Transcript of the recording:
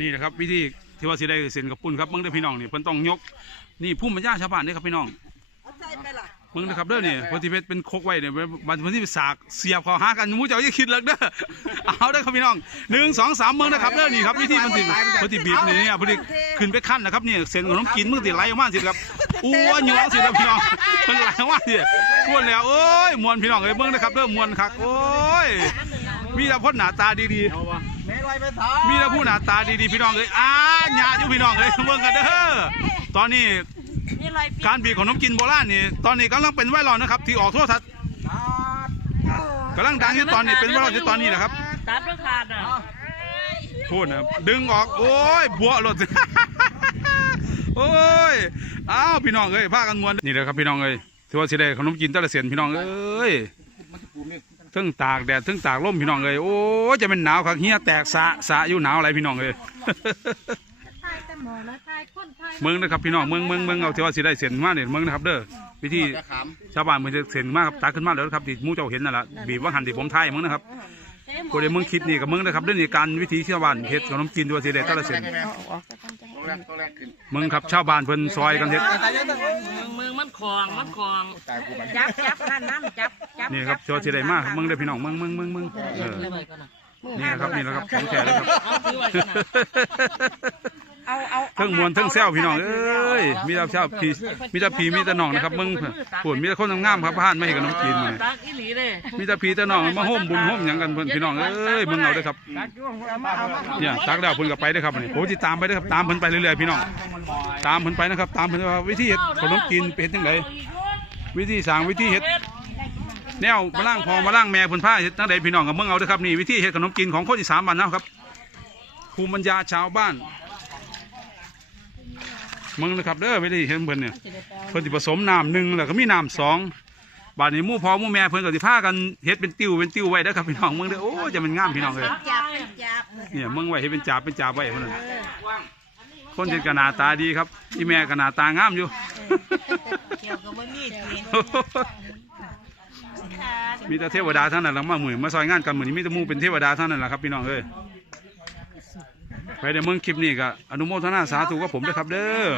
นี่นะครับวิธีที่ว่าสิได้เส้นกับปุ่นครับเบิ่งเด้อพี่น้องนี่เพิ่นต้องยก นี่ภูมิปัญญาชาวบ้านเด้อครับพี่น้องเอาใส่ไปล่ะเบิ่งนะครับเด้อนี่เพิ่นสิเป็นเป็นโคกไว้เนี่ยบัดเพิ่นสิไปสากเสียบเข้าหากันหมู่เจ้าอย่าคิดเลิกเด้อเอาเด้อครับพี่น้องหนึ่งสองสามเบิ่งนะครับเด้อนี่ครับวิธีเพิ่นสิเพิ่นสิบีบนี่เนี่ยเพิ่นสิขึ้นไปขั้นนะครับนี่เส้นขนมกินมึงสิไหลออกมาสิครับอ้วนอยู่สิครับพี่น้องเพิ่นไหลออกมาสิทวนแล้วโอ้ยมวนพี่น้องเอ้ยเบิ่งนะครับเด้อมวนคักโอ้ย มีแต่คนหน้าตาดีๆ แม่ลอยไปถอมีแต่ผู้หน้าตาดีๆพี่น้องเลยอ้าหยาอยู่พี่น้องเลยเบิ่งกันเด้อตอนนี้นี่ลอยปีการบีบขนมกินโบราณนี่ตอนนี้กำลังเป็นไวรัลนะครับ ที่ออกโทรทัศน์กำลังดังอยู่ตอนนี้เป็นไวรัลอยู่ตอนนี้นะครับตัดราคาน่ะพูดนะดึงออกโอ้ยบัวหลดโอ้ยอ้าวพี่น้องเอ้ยพากันมวนนี่แหละครับพี่น้องเอ้ยถือว่าสิได้ขนมกินแต่ละเสียนพี่น้องเอ้ย ทึ่งตากแดดทึ่งตากลมพี่น้องเอ้ยโอ้ยจะเป็นหนาวครับเฮียแตกสะสะอยู่หนาวอะไรพี่น้องเอ้ยทายแต่หมอแล้วทายคนทายเมืองนะครับพี่น้องเมืองเมืองเมืองเอาที่ว่าสิได้เส้นมาเนี่ยเมืองนะครับเด้อวิธีชาวบ้านมันจะเส้นมาครับตักขึ้นมาแล้วครับที่หมู่เจ้าเห็นนั่นแหละบีบว่าหันที่ผมทายเมืองนะครับกูได้เมืองคิดนี่กับเมืองนะครับเรื่องนี้การวิธีชาวบ้านเฮ็ดขนมจีนด้วยสิได้แต่ละเส้น เอาออกจากกันจังตัวแรกตัวแรกขึ้นเมืองครับชาวบ้านเพิ่นซอยกันเฮ็ดเมืองเมืองมันคลองมันคลองตายกูมันจับจับนั่นน้ำจับจับนี่ครับที่ว่าสิได้มาครับเมืองเด้อพี่น้องเมืองเมืองเมืองเมืองเออนี่นะครับนี่นะครับของแท้เลยครับ เอาถือไว้กันนะ เอาเอาเทั้งมวนเทั้งแซวพี่น้องเอ้ยมีแต่ชาวพี่มีแต่พี่มีแต่น้องนะครับเมืองปวดมีแต่คนงามๆครับผ่านมาให้ขนมจีนมาตักอีหลีเลยมีแต่พี่แต่น้องมาโฮมบุญโฮมหยังกันเพิ่นพี่น้องเอ้ยเบิ่งเอาเด้อครับเนี่ยตักแล้วเพิ่นก็ไปเด้อครับอันนี่ผมสิตามไปเด้อครับตามเพิ่นไปเรื่อยๆพี่น้องตามเพิ่นไปนะครับ ตามเพิ่นว่าวิธีเฮ็ดขนมกินเป็นจังไดวิธีสร้างวิธีเฮ็ดแนวมาล่างพอมาล่างแม่เพิ่นพาเฮ็ดจังไดพี่น้องก็เบิ่งเอาเด้อครับนี่วิธีเฮ็ดขนมกินของคนอีสานบ้านเฮาครับภูมิปัญญาชาวบ้านเมืองนะครับเด้อวิธีเฮ็ดเพิ่นเนี่ยเพิ่นสิผสมน้ำหนึ่งแล้วก็มีน้ำสองบาดนี้มู่พ่อมู่แม่เพิ่นก็สิพากันเฮ็ดเป็นติ้วเป็นติ้วไว้เด้อครับพี่น้องมืองเด้อโอ้จะมันงามพี่น้องเอ้ยจับจับเนี่ยมืองไว้ให้เป็นจาบเป็นจาบไว้คนนั้นคนเจ็ดกนาตาดีครับอีแม่กนาตางามอยู่เกี่ยวกับว่มีมีแต่เทวดาเท่านั้นแหละมาหมือมาซอยงานกันเหมือนมีแต่มูเป็นเทวดาเท่านั้นแหละครับพี่น้องเอ้ย ไปเดี๋ยวเมืองคลิปนี้ก็อนุโมทนาสาธุกับผมด้วยครับเด้อ